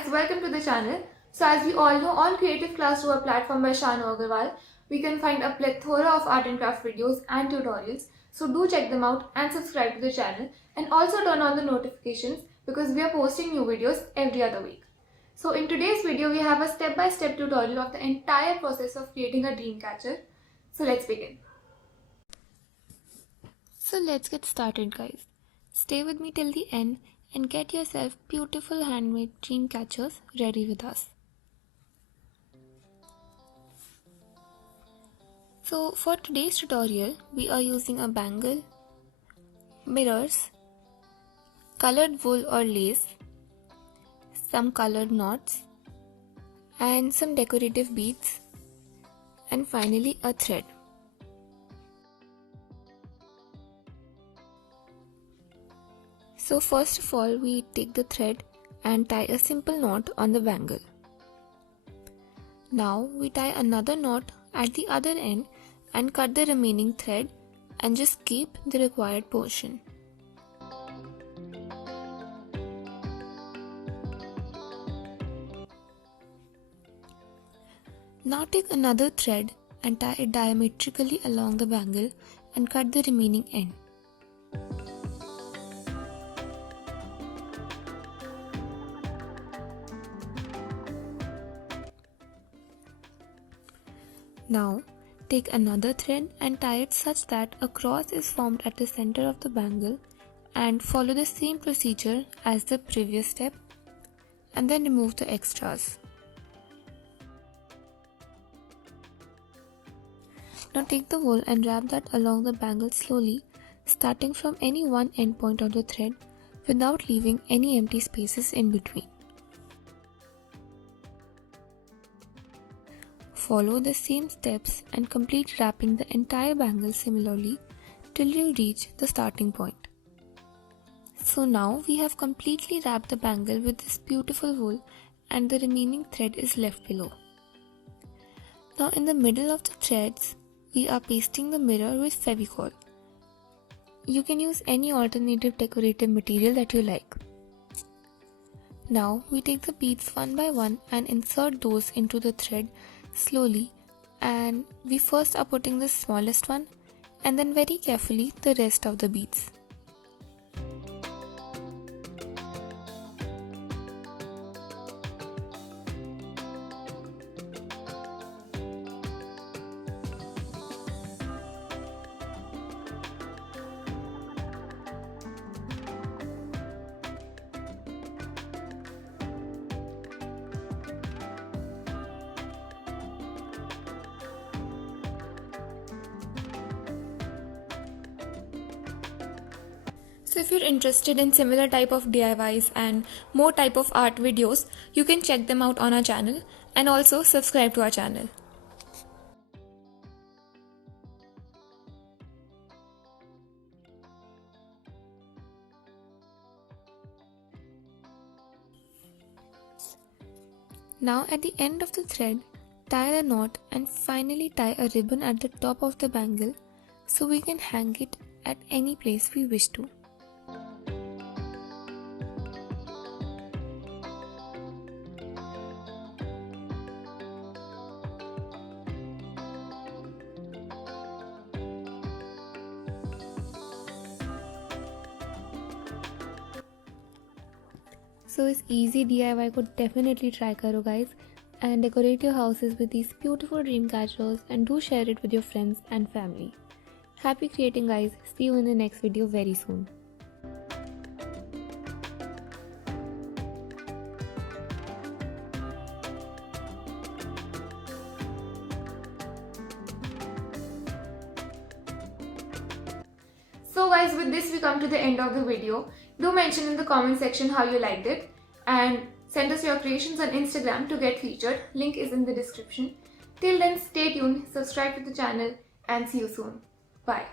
guys, welcome to the channel. So as we all know, on Creative Class to a platform by Shanu Agarwal, we can find a plethora of art and craft videos and tutorials. So do check them out and subscribe to the channel, and also turn on the notifications because we are posting new videos every other week. So in today's video, we have a step-by-step tutorial of the entire process of creating a dream catcher. So let's begin. So let's get started, guys. Stay with me till the end and get yourself beautiful handmade dream catchers ready with us. So for today's tutorial, we are using a bangle, mirrors, colored wool or lace, some colored knots, and some decorative beads, and finally a thread. So first of all, we take the thread and tie a simple knot on the bangle. Now we tie another knot at the other end and cut the remaining thread and just keep the required portion. Now take another thread and tie it diametrically along the bangle and cut the remaining end. Now, take another thread and tie it such that a cross is formed at the center of the bangle, and follow the same procedure as the previous step, and then remove the extras. Now take the wool and wrap that along the bangle slowly, starting from any one end point of the thread without leaving any empty spaces in between. Follow the same steps and complete wrapping the entire bangle similarly till you reach the starting point. So now we have completely wrapped the bangle with this beautiful wool and the remaining thread is left below. Now in the middle of the threads, we are pasting the mirror with Fevicol. You can use any alternative decorative material that you like. Now we take the beads one by one and insert those into the thread slowly, and we first are putting the smallest one and then very carefully the rest of the beads. So if you're interested in similar type of DIYs and more type of art videos, you can check them out on our channel and also subscribe to our channel. Now at the end of the thread, tie the knot and finally tie a ribbon at the top of the bangle so we can hang it at any place we wish to. So इस easy DIY को definitely try करो guys and decorate your houses with these beautiful dream catchers and do share it with your friends and family. Happy creating guys. See you in the next video very soon. So guys, with this we come to the end of the video. Do mention in the comment section how you liked it and send us your creations on Instagram to get featured. Link is in the description. Till then, stay tuned, subscribe to the channel and see you soon. Bye.